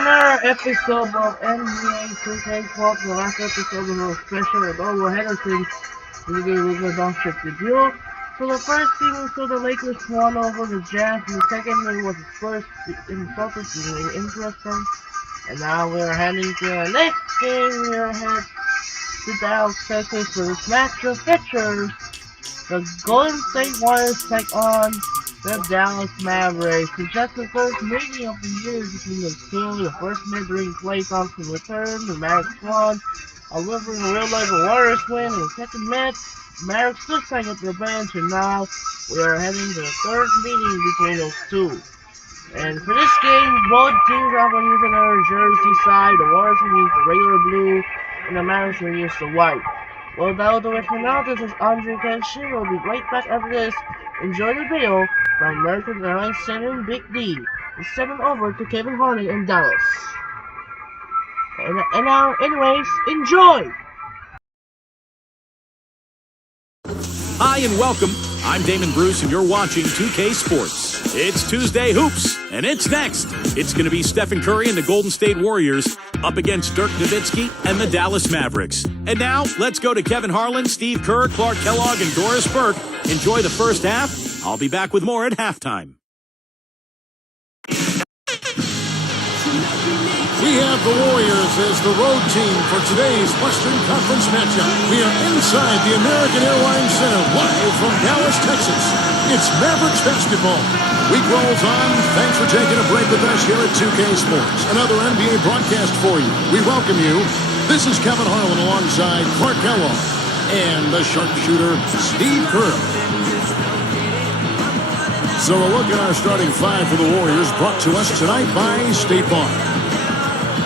another episode of NBA 2K12, the last episode was a special doubleheader since the game was on shifted deal. So the first game was the Lakers won over the Jazz, and the second game was the Spurs in the Celtics, was really interesting. And now we're heading to the next game. We're heading to Dallas, Texas for this match of pitchers. The Golden State Warriors take on the Dallas Mavericks. It's just the first meeting of the year between the two. The first mid during Klay Thompson return, the Mavericks won. Delivering a real-life Warriors win. In the second match, Mavericks still sang at the bench, and now we are heading to the third meeting between those two. And for this game, both teams are going to use another jersey side. The Warriors will use the regular blue, and the Mavericks will use the white. Well, that'll do it for now. This is Andre Kenshi. We'll be right back after this. Enjoy the video from American Airlines Center Big D. It's sending over to Kevin Harney in Dallas. And now, anyways, enjoy! Hi and welcome. I'm Damon Bruce and you're watching 2K Sports. It's Tuesday Hoops, and it's next. It's going to be Stephen Curry and the Golden State Warriors up against Dirk Nowitzki and the Dallas Mavericks. And now, let's go to Kevin Harlan, Steve Kerr, Clark Kellogg, and Doris Burke. Enjoy the first half. I'll be back with more at halftime. We have the Warriors as the road team for today's Western Conference matchup. We are inside the American Airlines Center, live from Dallas, Texas. It's Mavericks basketball. Week rolls on. Thanks for taking a break with us here at 2K Sports. Another NBA broadcast for you. We welcome you. This is Kevin Harlan alongside Clark Kellogg and the sharpshooter, Steve Kerr. So a look at our starting five for the Warriors, brought to us tonight by State Farm.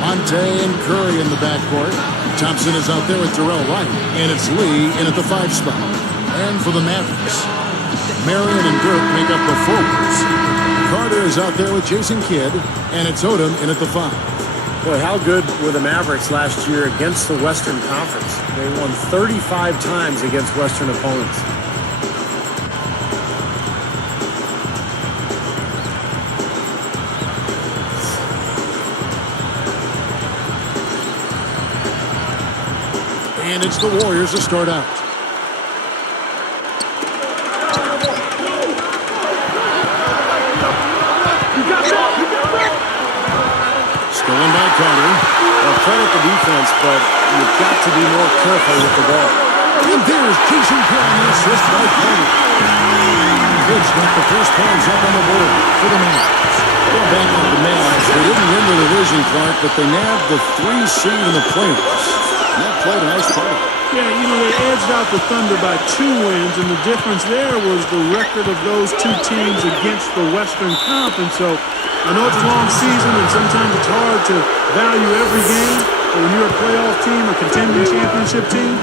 Monte and Curry in the backcourt. Thompson is out there with Terrell Wright. And it's Lee in at the 5 spot. And for the Mavericks, Marion and Dirk make up the forwards. Carter is out there with Jason Kidd. And it's Odom in at the 5. Boy, how good were the Mavericks last year against the Western Conference? They won 35 times against Western opponents. And it's the Warriors to start out. Stolen by Carter. Well, credit the defense, but you've got to be more careful with the ball. And there's Jason Kidd on the assist by Carter. Kidd's got the first points up on the board for the Mavericks. Well, back on the Mavs, they didn't win the division, Clark, but they nabbed the 3 seed in the playoffs. That played a nice part. Yeah, you know, they edged out the Thunder by 2 wins, and the difference there was the record of those 2 teams against the Western Conference. So I know it's a long season, and sometimes it's hard to value every game. But when you're a playoff team, a contending championship team,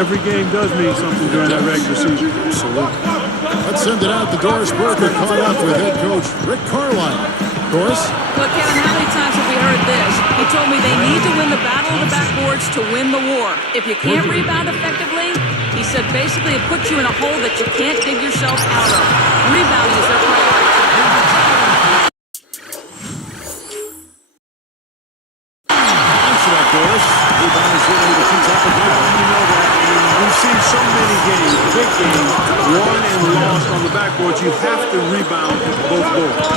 every game does mean something during that regular season. Absolutely. Let's send it out to Doris Burke, caught up with head coach Rick Carlisle. Doris? Look, Kevin, how many times have we heard this? He told me they need to win the battle of the backboards to win the war. If you can't rebound effectively, he said basically it puts you in a hole that you can't dig yourself out of. Rebound is their priority. Thanks for that, Doris. Rebound is really the key topic now. You know that. We've seen so many games, big games, won and lost on the backboards. You have to rebound both goals.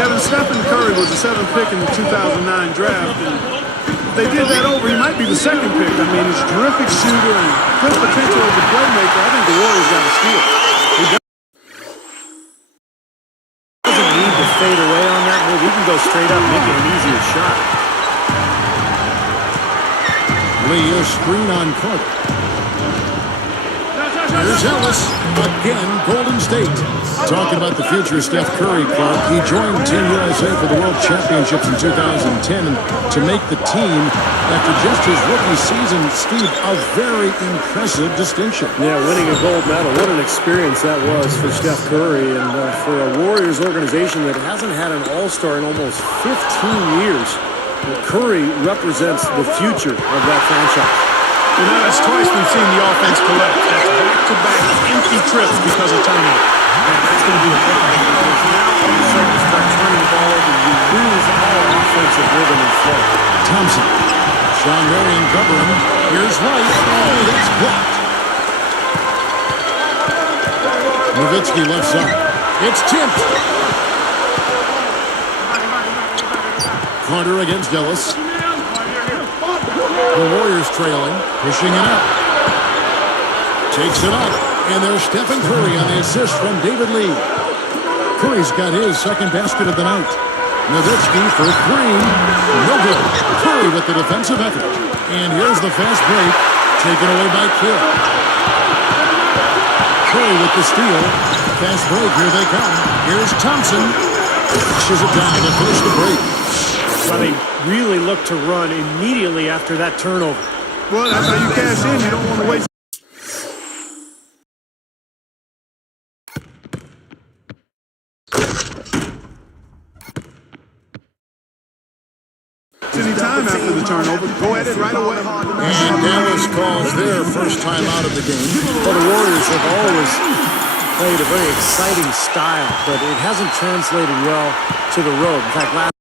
Kevin, Stephen Curry was the 7th pick in the 2009 draft, and if they did that over, he might be the 2nd pick. I mean, he's a terrific shooter and good potential as a playmaker. I think the Warriors got a steal. He doesn't need to fade away on that move. He can go straight up and make it an easier shot. Lee, a screen on Carter. Here's Ellis. Again, Golden State. Talking about the future of Steph Curry, Clark. He joined Team USA for the World Championships in 2010 to make the team after just his rookie season. Steve, a very impressive distinction. Yeah, winning a gold medal. What an experience that was for Steph Curry and for a Warriors organization that hasn't had an all-star in almost 15 years. Curry represents the future of that franchise. You know, that's twice we've seen the offense collapse. That's back-to-back empty trips because of turnover. And that's going to be a problem because now all of a sudden you start turning the ball over, you lose all offensive rhythm and flow. Thompson. Sean Marion covering. Here's White. Oh, that's blocked. Nowitzki left side. It's tipped. Carter against Ellis. The Warriors trailing. Pushing it up. Takes it up. And there's Stephen Curry on the assist from David Lee. Curry's got his second basket of the night. Nowitzki for three. No good. Curry with the defensive effort. And here's the fast break. Taken away by Kidd. Curry with the steal. Fast break. Here they come. Here's Thompson. Pushes it down to finish the break. Well, they really look to run immediately after that turnover. Well, that's how you cash in. You don't want to waste any time after the turnover. Go at it right away. And Dallas calls their first time out of the game. Well, the Warriors have always played a very exciting style, but it hasn't translated well to the road. In fact, last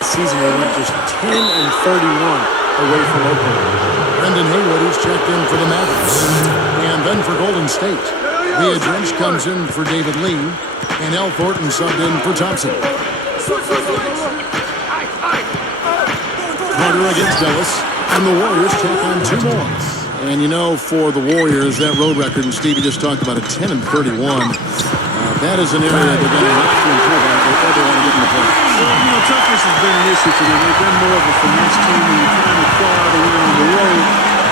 season they went just 10-31 away from Oakland. Brendan Haywood is checked in for the Mavericks. And then for Golden State. Leah Drench comes in for David Lee. And Al Thornton subbed in for Thompson. Carter against Ellis. And the Warriors take on two more. And you know, for the Warriors, that road record, and Stevie just talked about a 10-31. That is an area they're going to have to improve on if they ever want to get in the play. Well, you know, toughness has been an issue for them. They've been more of a finesse team when you're trying to claw out a win on the road.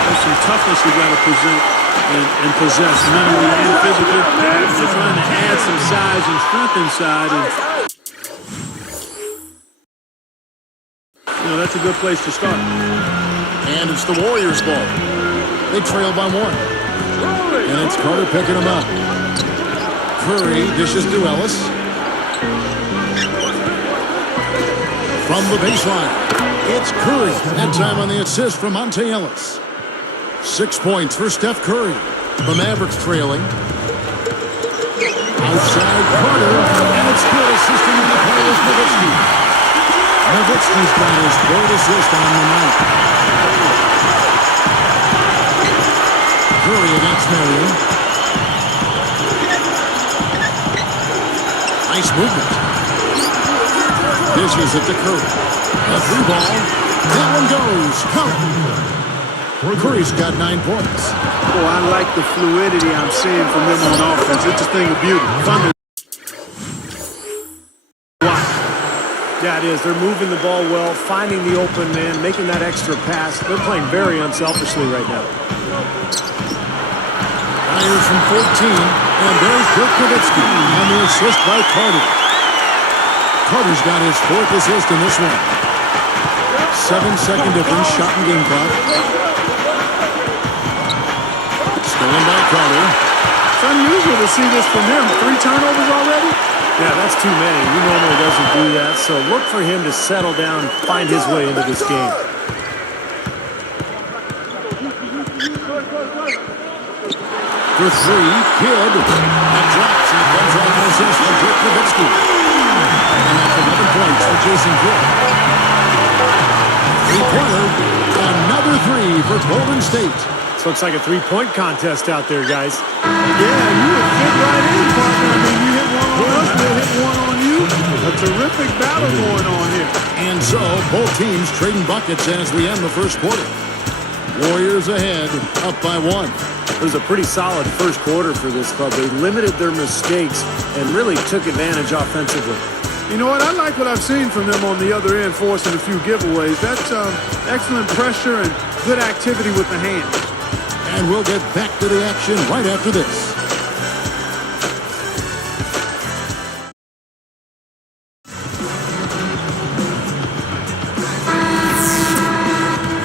There's some toughness you've got to present and possess mentally and physically. They're trying to add some size and strength inside, and you know, that's a good place to start. And it's the Warriors' ball. They trail by one. And it's Carter picking them up. Curry dishes to Ellis. From the baseline, it's Curry. That time on the assist from Monte Ellis. 6 points for Steph Curry. The Mavericks trailing. Outside Carter, and it's good, assisting in the play is Nowitzki. Nowitzki's got his third assist on the night. Curry against Marion. Nice movement. Dishes it to Curry. A three ball. That one goes. Count. Curry's got 9 points. Oh, I like the fluidity I'm seeing from them on offense. It's a thing of beauty. Fun to watch. Yeah, it is. They're moving the ball well, finding the open man, making that extra pass. They're playing very unselfishly right now. Fires from 14, and there's Dirk Nowitzki on the assist by Carter. Carter's got his 4th assist in this one. 7-second difference, shot and game clock. Stolen by Carter. It's unusual to see this from him. 3 turnovers already? Yeah, that's too many. He normally doesn't do that, so look for him to settle down and find his way into this game. For 3, Kidd. That drops and comes off an assist from Dirk Nowitzki. And that's 11 points for Jason Kidd. 3-pointer. Another 3 for Golden State. This looks like a three-point contest out there, guys. Yeah, you would fit right in, partner. I mean, you hit one on us, we'll hit one on you. A terrific battle going on here. And so, both teams trading buckets as we end the first quarter. Warriors ahead, up by 1. It was a pretty solid first quarter for this club. They limited their mistakes and really took advantage offensively. You know what? I like what I've seen from them on the other end, forcing a few giveaways. That's excellent pressure and good activity with the hands. And we'll get back to the action right after this.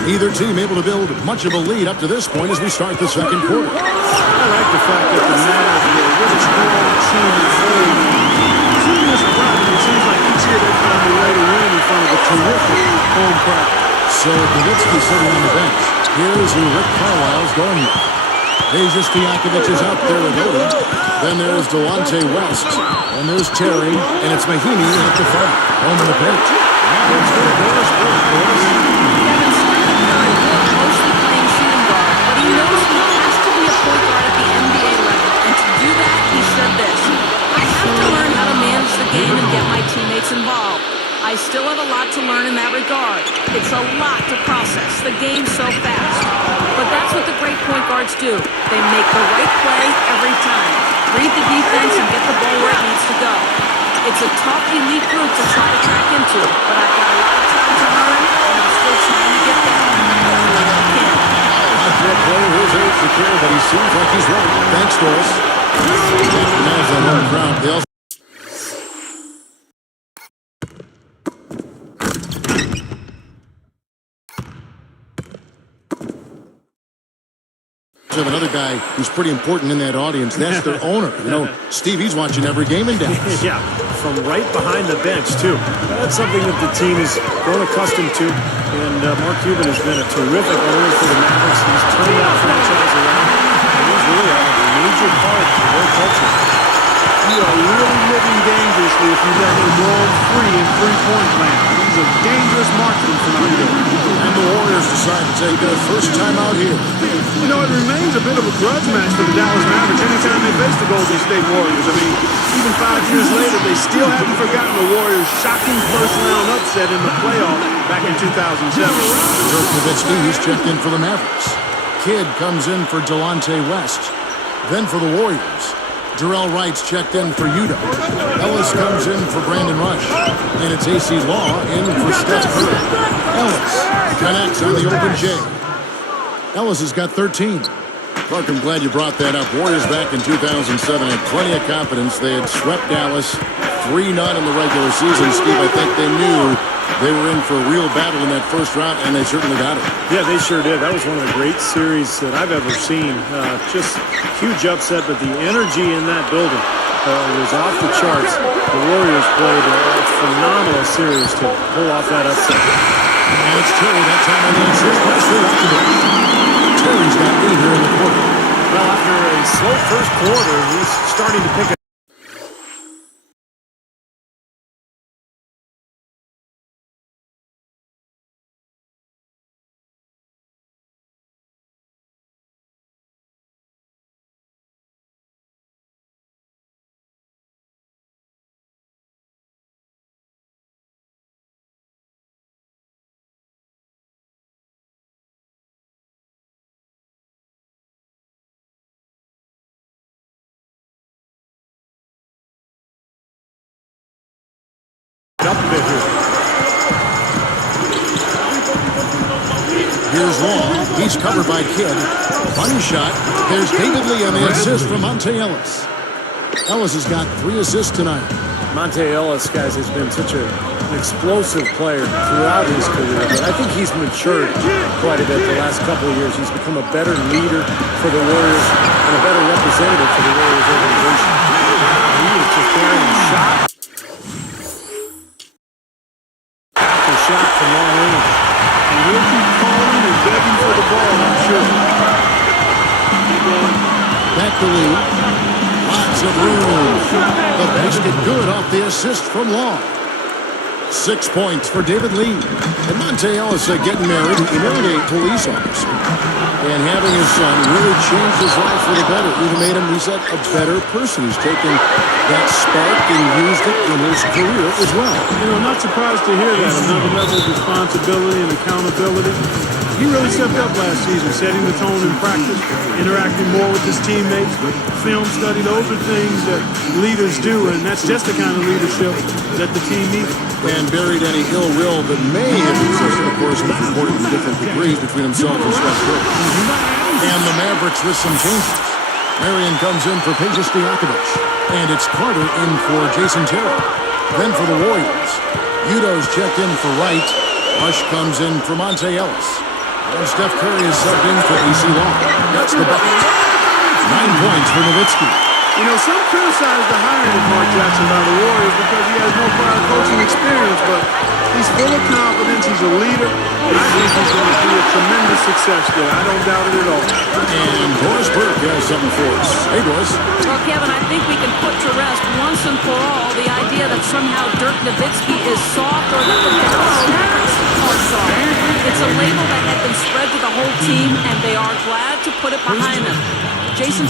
Neither team able to build much of a lead up to this point as we start the second quarter. I like the fact that the Mavs are a really strong team at home. Team is surprising. It seems like each year they find a way to win in front of a terrific home crowd. So Nowitzki sitting on the bench. Here's who Rick Carlisle's going with. Asia Stojakovic is out there with Odom. Then there's Delonte West. And there's Terry. And it's Mahinmi at the front. Home in the pinch. Mavericks get a bonus break, boys. Kevin, Stephen Curry will mostly playing shooting guard, but he knows he has to be a point guard at the NBA level. And to do that, he said this: I have to learn how to manage the game and get my teammates involved. I still have a lot to learn in that regard. It's a lot to process. The game's so fast. But that's what the great point guards do. They make the right play every time. Read the defense and get the ball where it needs to go. It's a tough, elite group to try to crack into, but I've got a lot of time to learn, and I'm still trying to get there. Hopefully I can. Not for a player who's age to kill, but he seems like he's right. Thanks, Doris. That's that home crowd. They also have another guy who's pretty important in that audience. That's their owner. You know, Steve, he's watching every game in Dallas. Yeah, from right behind the bench, too. That's something that the team has grown accustomed to. And Mark Cuban has been a terrific owner for the Mavericks. He's turned that franchise around. And he's really a major part of their culture. You are really living dangerously if you let him roam free in three-point land. He's a dangerous marksman from out here. And the Warriors decide to take their first time out here. You know, it remains a bit of a grudge match for the Dallas Mavericks anytime they face the Golden State Warriors. I mean, even 5 years later, they still haven't forgotten the Warriors' shocking first-round upset in the playoffs back in 2007. Dirk Nowitzki, he's checked in for the Mavericks. Kidd comes in for Delonte West. Then for the Warriors, Jarrell Wright's checked in for Udo. Ellis comes in for Brandon Rush. And it's AC Law in for Steph Curry. Ellis connects on the open J. Ellis has got 13. Clark, I'm glad you brought that up. Warriors back in 2007 had plenty of confidence. They had swept Dallas 3-0 in the regular season. Steve, I think they knew they were in for a real battle in that first round, and they certainly got it. Yeah, they sure did. That was one of the great series that I've ever seen. Just huge upset, but the energy in that building was off the charts. The Warriors played a phenomenal series to pull off that upset. And it's Terry that time on the assist. Terry's got 8 here in the quarter. Well, after a slow first quarter, he's starting to pick up a bit here. Here's Long. He's covered by Kidd. One shot. There's David Lee on the assist from Monte Ellis. Ellis has got 3 assists tonight. Monte Ellis, guys, has been such an explosive player throughout his career, but I think he's matured quite a bit the last couple of years. He's become a better leader for the Warriors and a better representative for the Warriors organization. He is just carrying a shot. After shot from long range. And he'll keep calling and begging for the ball, I'm sure. Back to Lee. Lots of room. The basket good off the assist from Long. 6 points for David Lee. And Monte Ellis getting married. He married a police officer. And having his son really changed his life for the better. Even made him, he said, a better person. He's taken that spark and used it in his career as well. You know, I'm not surprised to hear that. Another level of responsibility and accountability. He really stepped up last season, setting the tone in practice, interacting more with his teammates, film study. Those are things that leaders do, and that's just the kind of leadership that the team needs. And buried any ill will that may have existed, of course, he's reported in different degrees between himself and Steph Curry. And the Mavericks with some changes. Marion comes in for Peja Stojakovic. And it's Carter in for Jason Terry. Then for the Warriors, Udo's checked in for Wright. Rush comes in for Monte Ellis. And Steph Curry is subbed in for AC Long. That's the bucket. 9 points for Nowitzki. You know, some criticize the hiring of Mark Jackson by the Warriors because he has no prior coaching experience, but he's full of confidence. He's a leader. And I think he's going to be a tremendous success there. I don't doubt it at all. And Doris Burke has something for us. Hey, Doris. Well, Kevin, I think we can put to rest once and for all the idea that somehow Dirk Nowitzki is soft or that the Dallas Mavericks are soft. It's a label that had been spread to the whole team, and they are glad to put it behind them. Jason.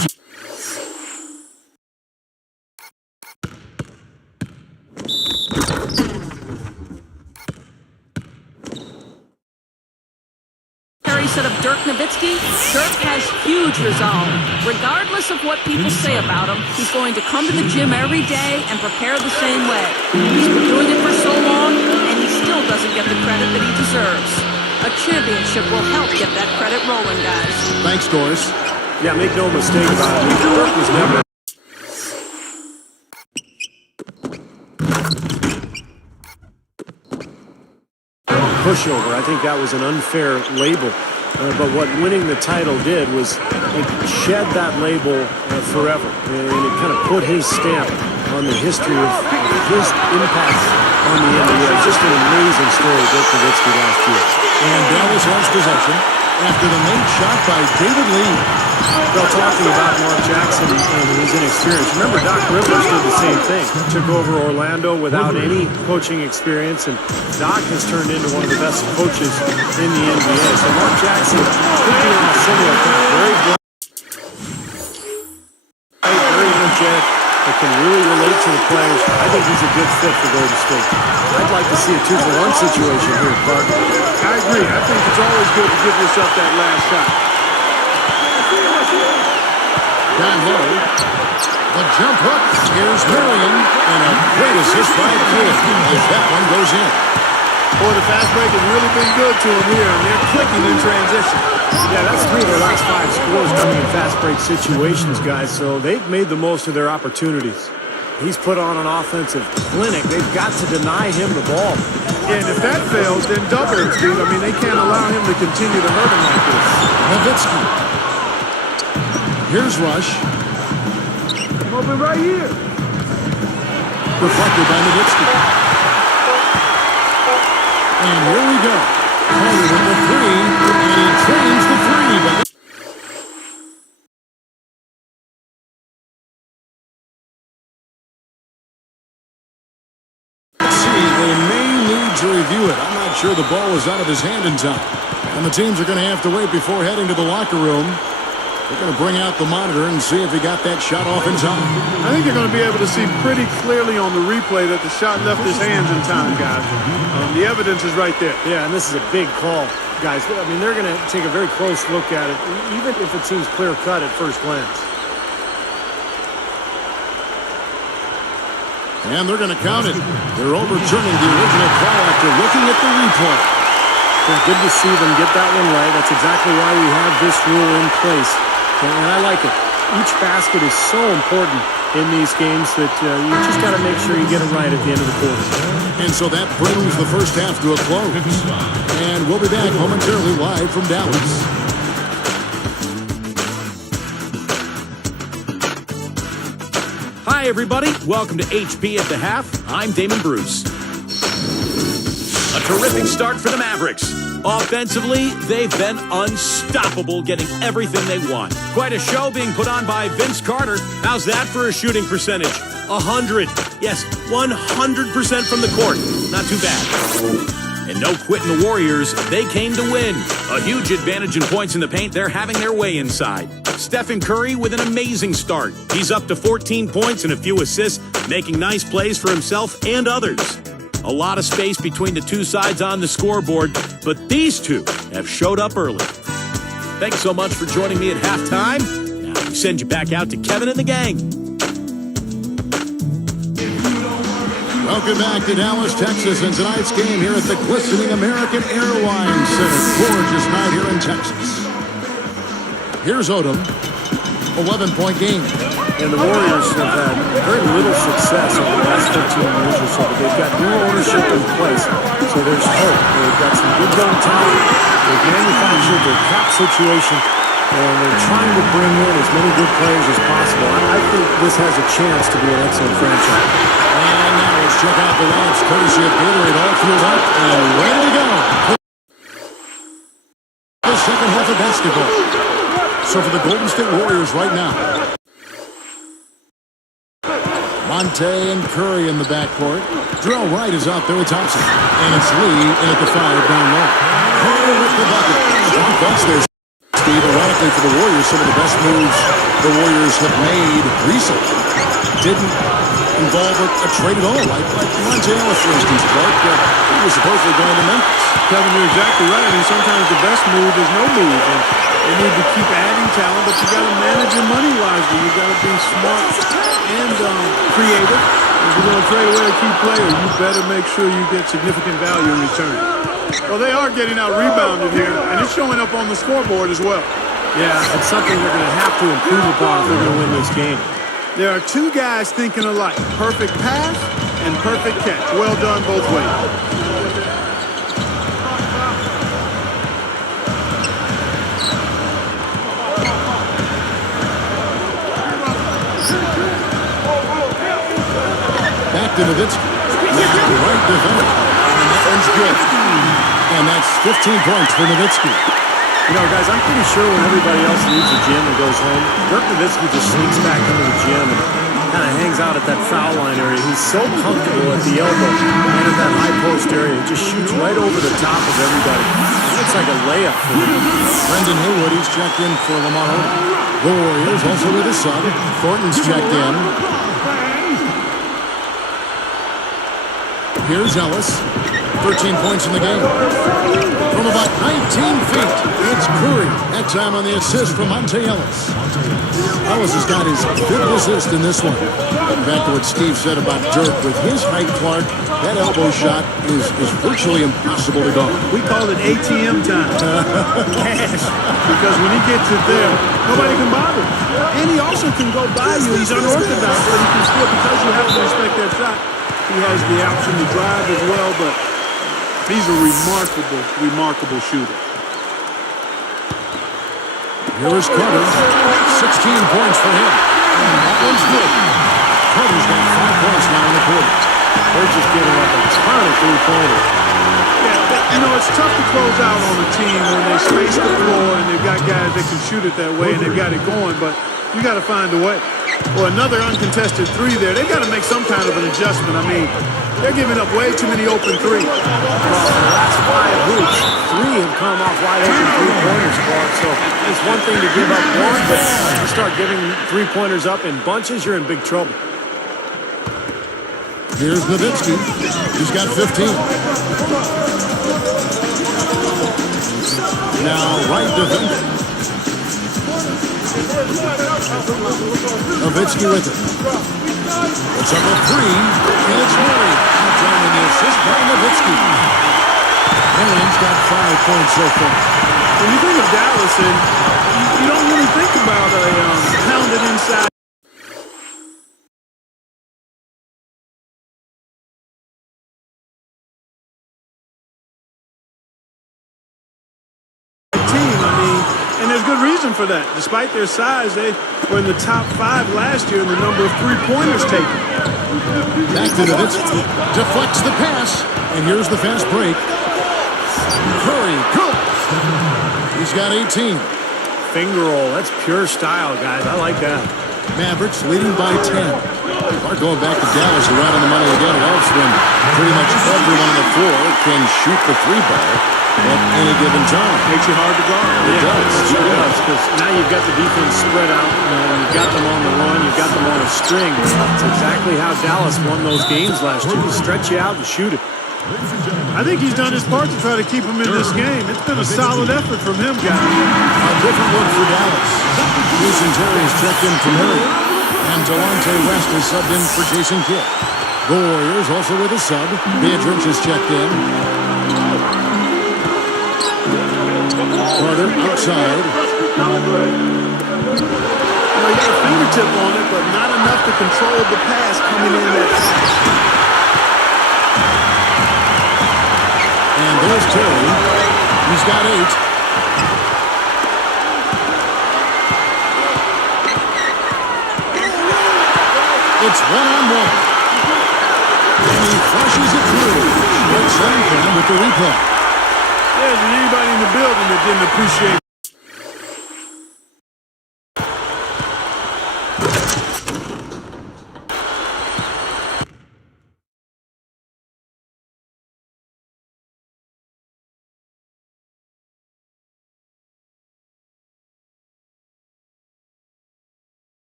Said of Dirk Nowitzki, Dirk has huge resolve. Regardless of what people say about him, he's going to come to the gym every day and prepare the same way. He's been doing it for so long, and he still doesn't get the credit that he deserves. A championship will help get that credit rolling, guys. Thanks, Doris. Yeah, make no mistake about it. Dirk was never pushover. I think that was an unfair label. But what winning the title did was it shed that label forever. And it kind of put his stamp on the history of his impact on the NBA. Just an amazing story, Dirk Nowitzki last year. And Dallas has possession after the late shot by David Lee. Well, talking about Mark Jackson and his inexperience, remember Doc Rivers did the same thing. Took over Orlando without any coaching experience, and Doc has turned into one of the best coaches in the NBA. So Mark Jackson could be on a similar path. Very energetic, but can really relate to the players. I think he's a good fit for Golden State. I'd like to see a 2-for-1 situation here, Clark. I agree. I think it's always good to give yourself that last shot. Down low. The jump hook. Here's Marion. And a great assist by Kidd as that one goes in. Boy, the fast break has really been good to him here, and they're clicking in transition. Yeah, that's 3 of their last 5 scores coming in fast break situations, guys, so they've made the most of their opportunities. He's put on an offensive clinic. They've got to deny him the ball. And if that fails, then double it, Steve. I mean, they can't allow him to continue to hurt him like this. Nowitzki. Here's Rush. Open right here. Deflected by Nowitzki. And here we go. Curry with the 3, and he trains the 3. But let's see, they may need to review it. I'm not sure the ball was out of his hand in time. And the teams are going to have to wait before heading to the locker room. They're going to bring out the monitor and see if he got that shot off in time. I think you're going to be able to see pretty clearly on the replay that the shot left his hands in time, guys. The evidence is right there. Yeah, and this is a big call, guys. I mean, they're going to take a very close look at it, even if it seems clear-cut at first glance. And they're going to count it. They're overturning the original call after looking at the replay. Well, good to see them get that one right. That's exactly why we have this rule in place. And I like it. Each basket is so important in these games that you just got to make sure you get it right at the end of the quarter. And so that brings the first half to a close. And we'll be back momentarily live from Dallas. Hi, everybody. Welcome to HP at the Half. I'm Damon Bruce. A terrific start for the Mavericks. Offensively, they've been unstoppable, getting everything they want. Quite a show being put on by Vince Carter. How's that for a shooting percentage? 100. Yes, 100% from the court. Not too bad. And no quitting the Warriors. They came to win. A huge advantage in points in the paint. They're having their way inside. Stephen Curry with an amazing start. He's up to 14 points and a few assists, making nice plays for himself and others. A lot of space between the two sides on the scoreboard, but these two have showed up early. Thanks so much for joining me at halftime. Now we send you back out to Kevin and the gang. Welcome back to Dallas, Texas, and tonight's game here at the glistening American Airlines Center. Gorgeous night here in Texas. Here's Odom. 11-point game. And the Warriors have had very little success over the last 13 years or so, but they've got new ownership in place, so there's hope. They've got some good young talent. They've manufactured their cap situation, and they're trying to bring in as many good players as possible. I think this has a chance to be an excellent franchise. And now let's check out the lineups courtesy of Gatorade, all fueled up and ready to go. The second half of basketball. So for the Golden State Warriors right now, Monte and Curry in the backcourt. Jarrell Wright is out there with Thompson. And it's Lee in at the 5 down low. Curry with the bucket. Strong pass there, Steve. Ironically for the Warriors, some of the best moves the Warriors have made recently didn't involve a trade at all. Like Monte Ellis, for instance, Clark. He was supposedly going to Memphis. Kevin, you're exactly right. I mean, sometimes the best move is no move. And they need to keep adding talent, but you got to manage your money wisely. You got to be smart and creative. If you're going to trade away a key player, you better make sure you get significant value in return. Well, they are getting out rebounded here, and it's showing up on the scoreboard as well. Yeah, it's something they're going to have to improve upon if they're going to win this game. There are two guys thinking alike. Perfect pass and perfect catch. Well done both ways. To Nowitzki. Right defender. And that one's good. And that's 15 points for Nowitzki. You know, guys, I'm pretty sure when everybody else leaves the gym and goes home, Dirk Nowitzki just sneaks back into the gym and kind of hangs out at that foul line area. He's so comfortable at the elbow and at that high post area. He just shoots right over the top of everybody. It looks like a layup for him. Brendan Haywood, he's checked in for Lamar Odom. The Warriors also with his sub. Thornton's checked in. Here's Ellis. 13 points in the game. From about 19 feet, it's Curry. That time on the assist from Monte Ellis. Ellis has got his 5th assist in this one. Back to what Steve said about Dirk. With his height, Clark, that elbow shot is virtually impossible to guard. We call it ATM time. Cash. Because when he gets it there, nobody can bother him. And he also can go by you. He's unorthodox, but he can still, because you have to respect that shot, he has the option to drive as well, but he's a remarkable shooter. Here is Carter. 16 points for him. And that one's good. Carter's got 5 points now in the quarter. They're just giving up a ton of three-pointers. Yeah, you know, it's tough to close out on a team when they space the floor and they've got guys that can shoot it that way and they've got it going, but you got to find a way. Well, another uncontested three there. They've got to make some kind of an adjustment. I mean, they're giving up way too many open threes. Well, in the last 5 hoops, 3 have come off wide open three-pointers, Clark. So it's one thing to give up one, but you start giving three-pointers up in bunches, you're in big trouble. Here's Nowitzki. He's got 15. Now, right defender. Nowitzki with it. It's up a 3, and it's Murray. Driving the assist by Nowitzki. Murray's got 5 points so far. When you think of Dallas, and you don't really think about a pounded inside team. I mean, and there's good reason for that. Despite their size, they were in the top 5 last year in the number of three-pointers taken. Back to Nowitzki. Deflects the pass. And here's the fast break. Curry, good. He's got 18. Finger roll. That's pure style, guys. I like that. Mavericks leading by 10. Are going back to Dallas, who right on the money again. It helps when pretty much everyone on the floor can shoot the 3-ball at any given time. Makes it hard to guard. It does. It sure does, because now you've got the defense spread out, and you've got them on the run, you've got them on a string. That's exactly how Dallas won those games last year. Stretch you out and shoot it. I think he's done his part to try to keep him in this game. It's been a solid effort from him, guys. A different look for Dallas. Jason Terry is checked in for Murray. And Delonte West is subbed in for Jason Kidd. The Warriors also with a sub. Beatrice is checked in. Carter outside. He got a fingertip on it, but not enough to control the pass coming in that fast. And there's Terry. He's got 8. It's one-on-one. And he flushes it through. Short Sandman with the replay. There's anybody in the building that didn't appreciate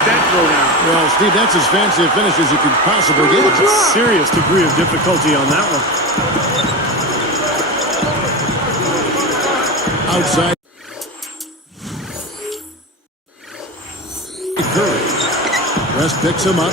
that throwdown. Well, Steve, that's as fancy a finish as you could possibly get. A serious degree of difficulty on that one. Outside. Curry. West picks him up.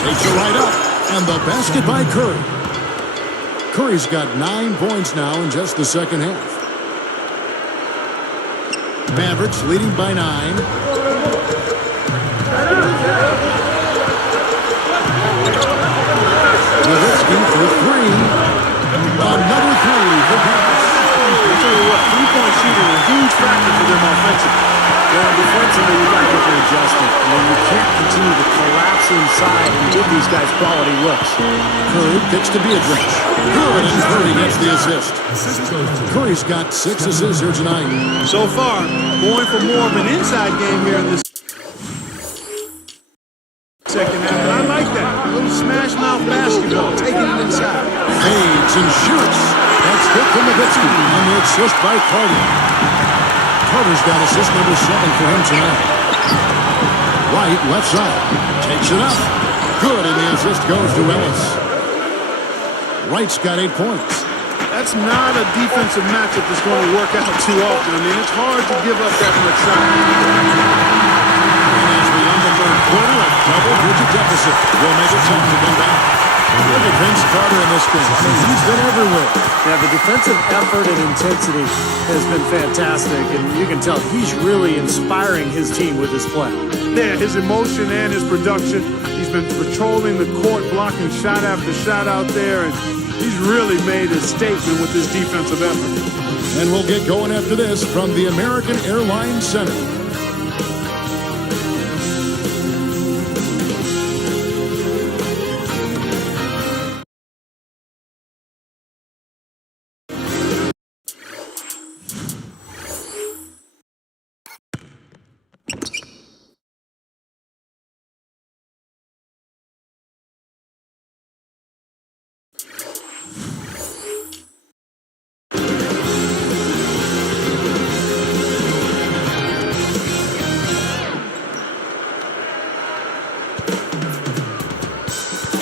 Takes it right up. And the basket by Curry. Curry's got 9 points now in just the second half. Mavericks leading by 9. Nowitzki for 3. Another 3 for Paris. I'll tell you what, three-point shooting is a huge factor for them offensively. Well, defensively, you got to make an adjustment. I mean, you can't continue to collapse inside and give these guys quality looks. Curry picks to Beatrice. Good, and Curry gets the assist. Curry's got 6 assists here tonight. So far, going for more of an inside game here in this second half, and I like that. A little smash mouth basketball, taking it inside. Fades and shoots. That's good for Nowitzki on the assist by Carter. Carter's got assist number 7 for him tonight. White, left side. Takes it up. Good, and the assist goes to Ellis. Wright's got 8 points. That's not a defensive matchup that's going to work out too often. I mean, it's hard to give up that much shot. And as we end the third quarter, a double-digit deficit will make it tough to come back. Look at Vince Carter in this game. I mean, he's been everywhere. Yeah, the defensive effort and intensity has been fantastic, and you can tell he's really inspiring his team with his play. Yeah, his emotion and his production. He's been patrolling the court, blocking shot after shot out there, and he's really made a statement with his defensive effort. And we'll get going after this from the American Airlines Center.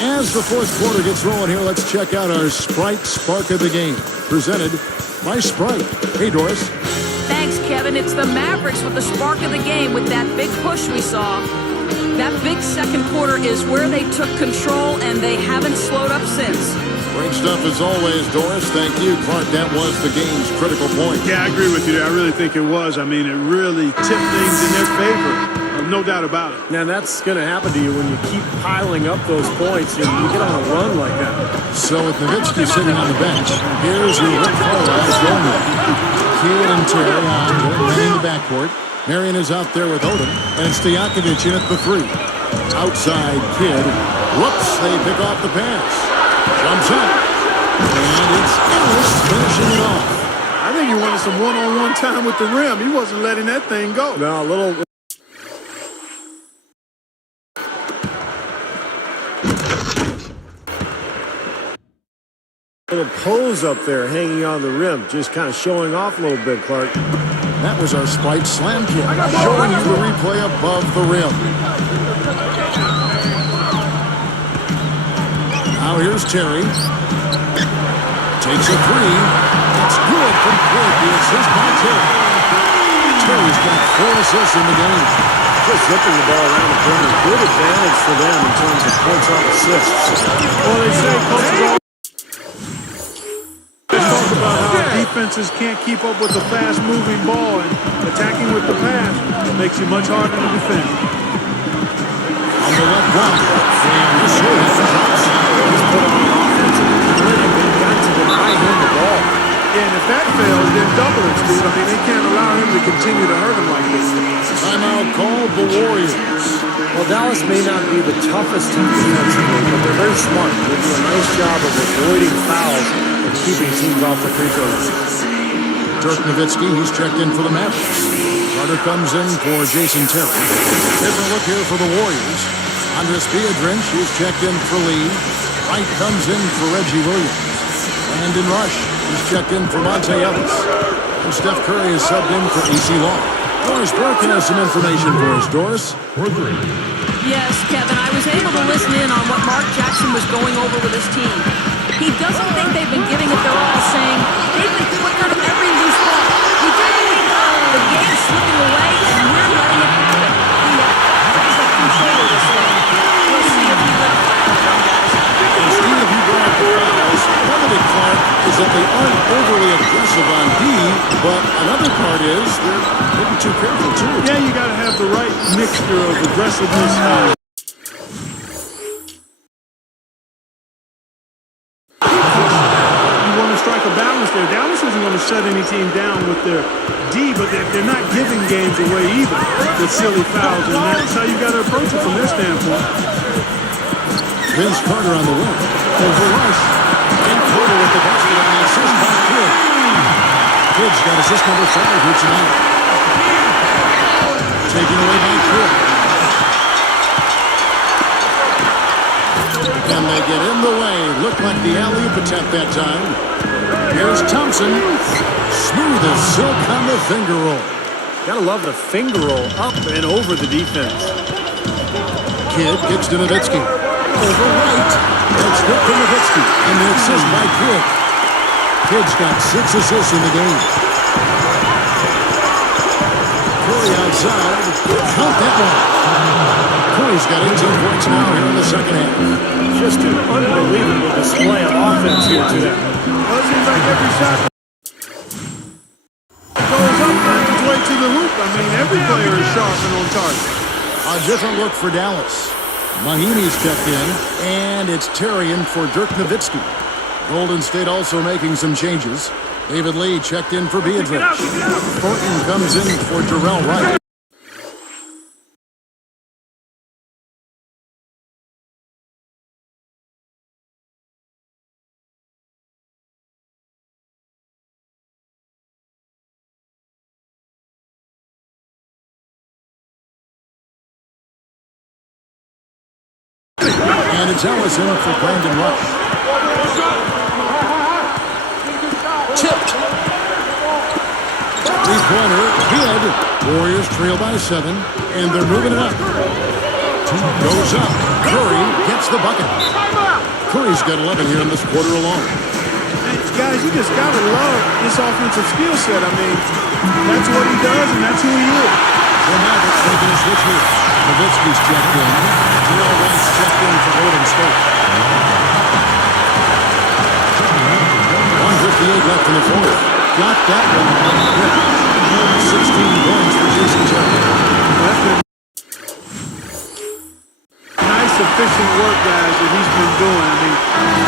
As the fourth quarter gets rolling here, let's check out our Sprite Spark of the Game, presented by Sprite. Hey, Doris. Thanks, Kevin. It's the Mavericks with the spark of the game with that big push we saw. That big second quarter is where they took control, and they haven't slowed up since. Great stuff as always, Doris. Thank you. Clark, that was the game's critical point. Yeah, I agree with you there. I really think it was. I mean, it really tipped things in their favor. No doubt about it. Now, that's going to happen to you when you keep piling up those points and you get on a run like that. So with Nowitzki sitting on the bench, here's your Rick Carlisle's goal man. Kidd and Terry on, men in the backcourt. Marion is out there with Odom, and Stojakovic in at the 3. Outside, Kidd. Whoops, they pick off the pass. Jumps up, and it's Ellis finishing it off. I think he wanted some one-on-one time with the rim. He wasn't letting that thing go. No, a little... little pose up there hanging on the rim, just kind of showing off a little bit, Clark. That was our Sprite slam kick, showing you the replay above the rim. Now here's Terry. Takes a three. It's good from Quick. The assist by Terry. Terry's got 4 assists in the game. Just zipping the ball around the perimeter. Good advantage for them in terms of points off assists. Well, they say coaches always talk about how defenses can't keep up with the fast-moving ball, and attacking with the pass makes you much harder to defend. On the left block, and this is outside. He's put on an offensive clinic. They've got to deny him the ball. Yeah, and if that fails, then double it, Steve. I mean, they can't allow him to continue to hurt him like this. Timeout called the Warriors. Well, Dallas may not be the toughest team defensively, but they're very smart. They do a nice job of avoiding fouls and keeping teams off the free throw line. Dirk Nowitzki, he's checked in for the Mavericks. Carter comes in for Jason Terry. Different look here for the Warriors. Andres Biedrins, he's checked in for Lee. Wright comes in for Reggie Williams. And in rush, he's checked in for Monte Ellis. And Steph Curry is subbed in for AC Long. Doris Burke has some information for us. Doris? Yes, Kevin, I was able to listen in on what Mark Jackson was going over with his team. He doesn't think they've been giving it their all, saying they've been quicker to every loose ball. We do believe the game's slipping away, and we're letting it happen. He has control of this thing. We'll see if he let it happen, guys. And Steve, you brought up the fouls. One of the part is that they aren't overly aggressive on D, but another part is they're maybe too careful, too. Yeah, you got to have the right mixture of aggressiveness. You want to strike a balance there. Dallas isn't going to shut any team down with their D, but they're not giving games away either with silly fouls, and that's how you got to approach it from their standpoint. Vince Carter on the wing. Over rush. And Carter with the basket on the assist by Kidd. Kidd's got assist number 5 here tonight. Taken away by Kidd. And they get in the way. Looked like the alley-oop attempt that time. Here's Thompson. Smooth as silk on the finger roll. Gotta love the finger roll up and over the defense. Kidd gets to Nowitzki. Over right. That's good for Nowitzki. And the assist by Kidd. Kidd's got 6 assists in the game. Curry outside. Count that one. Curry's got 18 points now here in the second half. Just an unbelievable display of offense here today. Well, it seems like every shot goes up and its way to the hoop. I mean, every player is sharp and on target. A different look for Dallas. Mahinmi's checked in, and it's Terry in for Dirk Nowitzki. Golden State also making some changes. David Lee checked in for Biedrins. Thornton comes in for Jarrell Wright. And it's Ellison for Brandon Rush. Tipped. Three-pointer, good. Warriors trail by 7, and they're moving it up. Goes up. Curry gets the bucket. Curry's got 11 here in this quarter alone. Hey, guys, you just got to love this offensive skill set. I mean, that's what he does, and that's who he is. The Mavericks making a switch here. Nowitzki's checked in. Jarrell Wright's checked in for Golden State. 1:58 left in the fourth. Got that one. 16 points for Jason Terry. That's been nice, efficient work, guys, that he's been doing. I mean,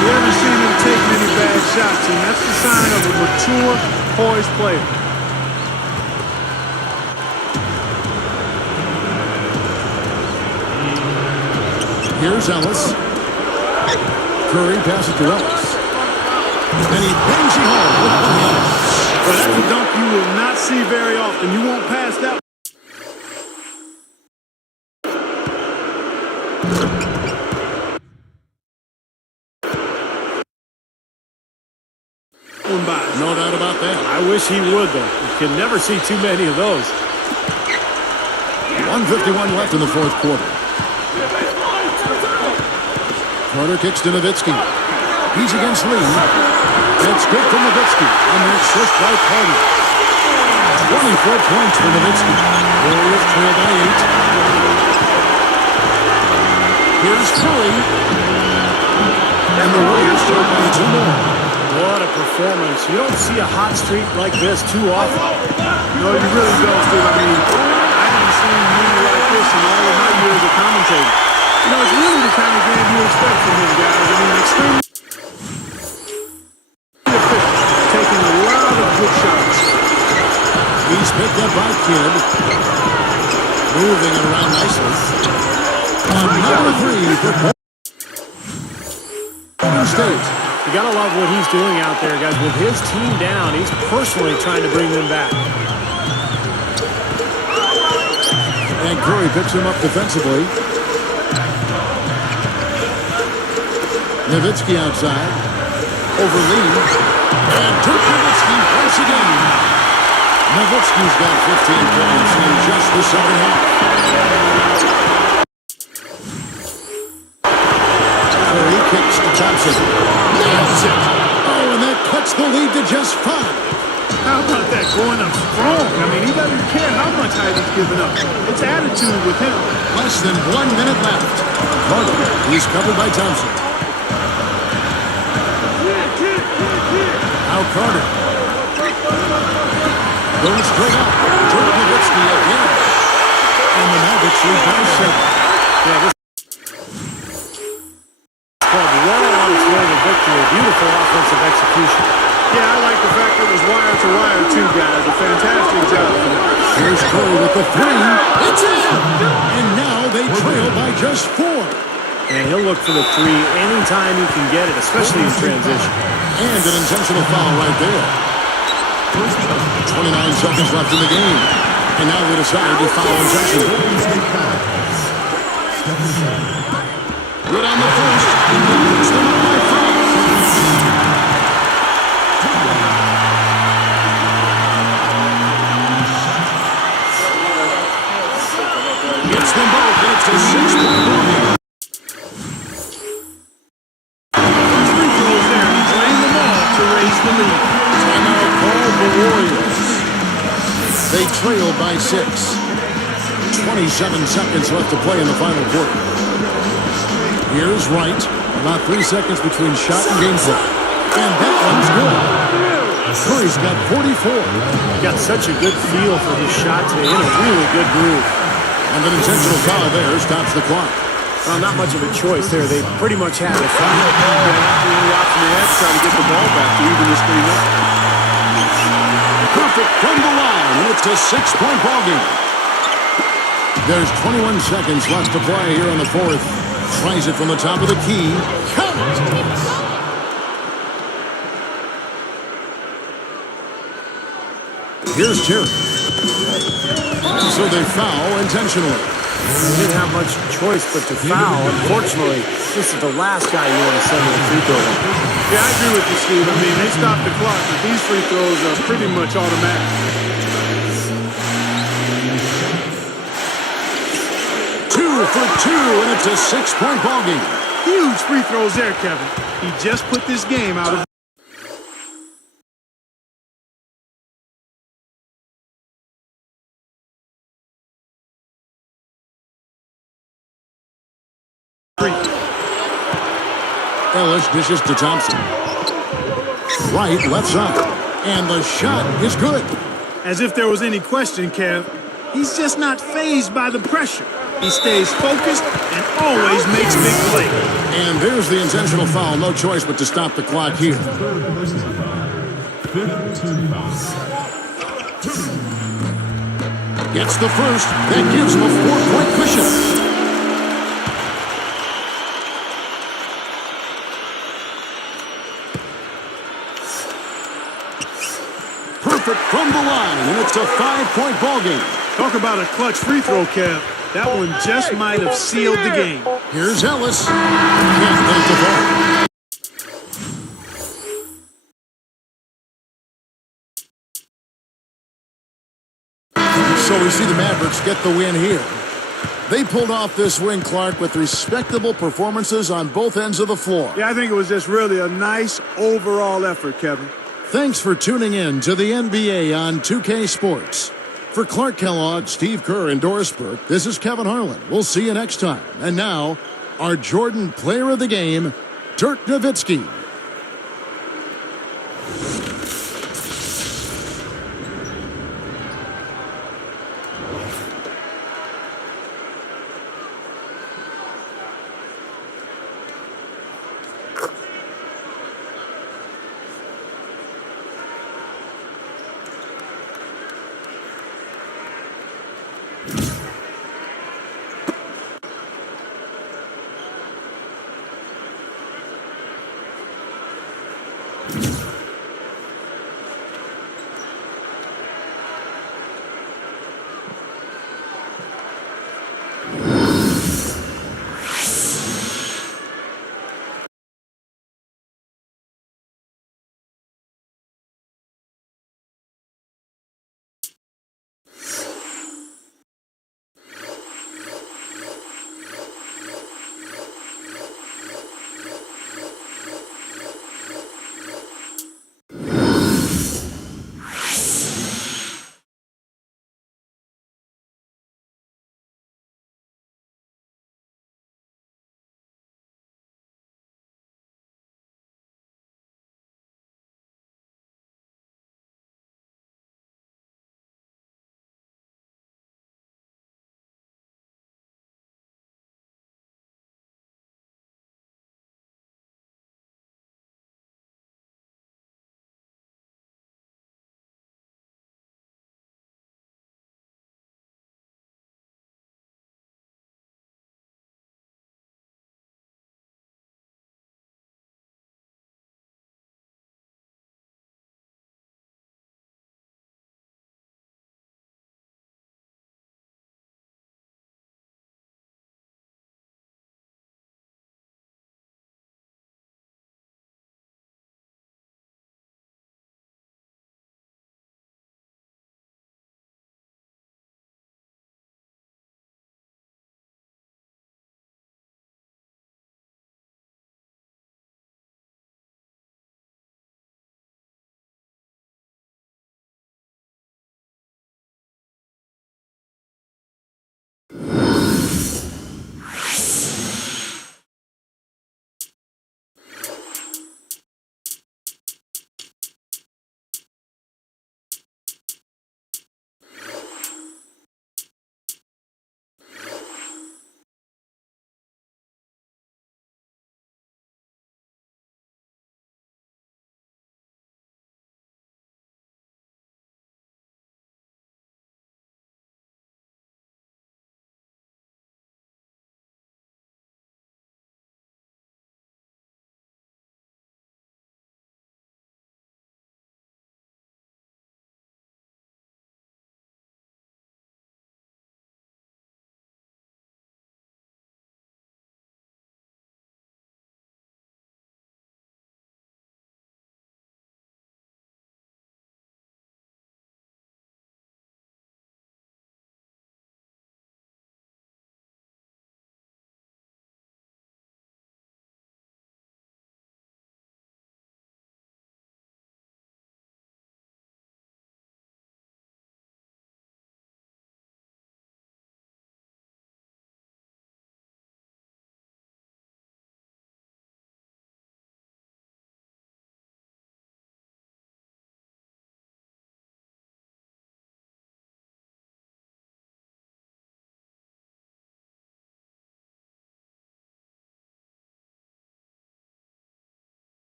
we haven't seen him take many bad shots, and that's the sign of a mature, poised player. Here's Ellis. Curry passes to Ellis. And he bangs it home with one hand. But that's a dunk you will not see very often. You won't pass that one by. No doubt right about that. I wish he would, though. You can never see too many of those. 1:51 left in the fourth quarter. Carter kicks to Nowitzki. He's against Lee. That's good for Nowitzki. And the assist by Carter. 24 points for Nowitzki. Warriors trail by 8. Here's Curry. And the Warriors trail by 2 more. What a performance. You don't see a hot streak like this too often. No, you really don't, Steve. I mean, I haven't seen many like this in all of my years of commentating. You know, it's really the kind of game you expect from him, guys. I mean, extremely efficient, taking a lot of good shots. He's picked up by Kidd. Moving it around nicely. Another three for Golden State. You gotta love what he's doing out there, guys. With his team down, he's personally trying to bring them back. And Curry picks him up defensively. Nowitzki outside. Over Lee. And Dirk Nowitzki once again. Nowitzki's got 15 points in just the second half. Curry kicks to Thompson. Nails it. Oh, and that cuts the lead to just 5. How about that going up strong? I mean, he doesn't care how much height he's giving up. It's attitude with him. Less than 1 minute left. Carter, he's covered by Thompson. Now Carter. Going straight up. Dirk Nowitzki again. And the Mavericks lead by 7. Yeah, this club well on its way to victory. Beautiful offensive execution. Yeah, I like the fact that it was wire to wire, too, guys. A fantastic job. Here's Curry with the 3. It's in! And now they trail by just 4. And he'll look for the 3 anytime he can get it, especially in transition. And an intentional foul right there. 29 seconds left in the game. And now they decide to foul intentional. Good on the first. And he puts them up by 5. Gets them both, and it's a 6-point ball. Free throws there. He's laying them all to raise the lead. Timeout called the Warriors. They trail by 6. 27 seconds left to play in the final quarter. Here's Wright. About 3 seconds between shot and game play. And that one's good. Curry's got 44. Got such a good feel for his shot today. In a really good groove. And an intentional foul there stops the clock. Well, not much of a choice there. They pretty much had it. The only option they had to try to get the ball back to even this thing up. Perfect from the line, and it's a 6-point ball game. There's 21 seconds left to play here in the fourth. Tries it from the top of the key. Count! Here's Terry. So they foul intentionally. They didn't have much choice but to foul. Unfortunately, this is the last guy you want to send to the free throw line. Yeah, I agree with you, Steve. I mean, they stopped the clock, but these free throws are pretty much automatic. Two for 2, and it's a 6-point ball game. Huge free throws there, Kevin. He just put this game out of Ellis dishes to Thompson. Right, left side. And the shot is good. As if there was any question, Kev. He's just not fazed by the pressure. He stays focused and always makes big plays. And there's the intentional foul. No choice but to stop the clock here. Gets the first. That gives him a 4-point cushion. Perfect from the line, and it's a 5-point ball game. Talk about a clutch free throw, Kev. That one just might have sealed the game. Here's Ellis. Can't make the ball. to see the Mavericks get the win here. They pulled off this win, Clark, with respectable performances on both ends of the floor. Yeah, I think it was just really a nice overall effort, Kevin. Thanks for tuning in to the NBA on 2K Sports. For Clark Kellogg, Steve Kerr, and Doris Burke, this is Kevin Harlan. We'll see you next time. And now, our Jordan Player of the Game, Dirk Nowitzki.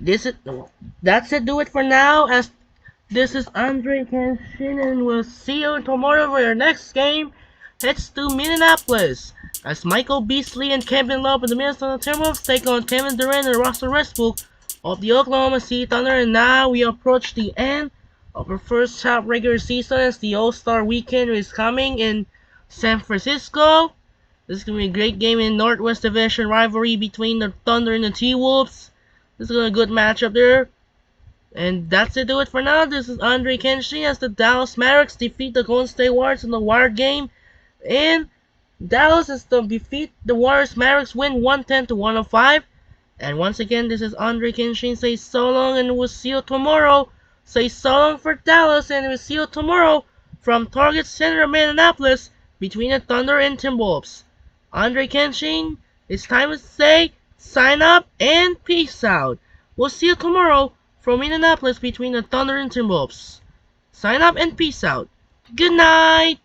That's it. Do it for now. As this is Andre Kenshin, and we'll see you tomorrow for your next game. Heads to Minneapolis as Michael Beasley and Kevin Love of the Minnesota Timberwolves take on Kevin Durant and Russell Westbrook of the Oklahoma City Thunder. And now we approach the end of our first half regular season as the All-Star Weekend is coming in San Francisco. This is going to be a great game in Northwest Division rivalry between the Thunder and the T-Wolves. This is going to be a good matchup there. And that's it. Do it for now. This is Andre Kenshin as the Dallas Mavericks defeat the Golden State Warriors in the Wired game. And Dallas is to defeat the Warriors. Mavericks win 110-105. And once again, this is Andre Kenshin. Say so long and we'll see you tomorrow. Say so long for Dallas and we'll see you tomorrow from Target Center of Minneapolis between the Thunder and Timberwolves. Andre Kenshin, it's time to say sign up and peace out. We'll see you tomorrow from Indianapolis between the Thunder and Timberwolves. Sign up and peace out. Good night.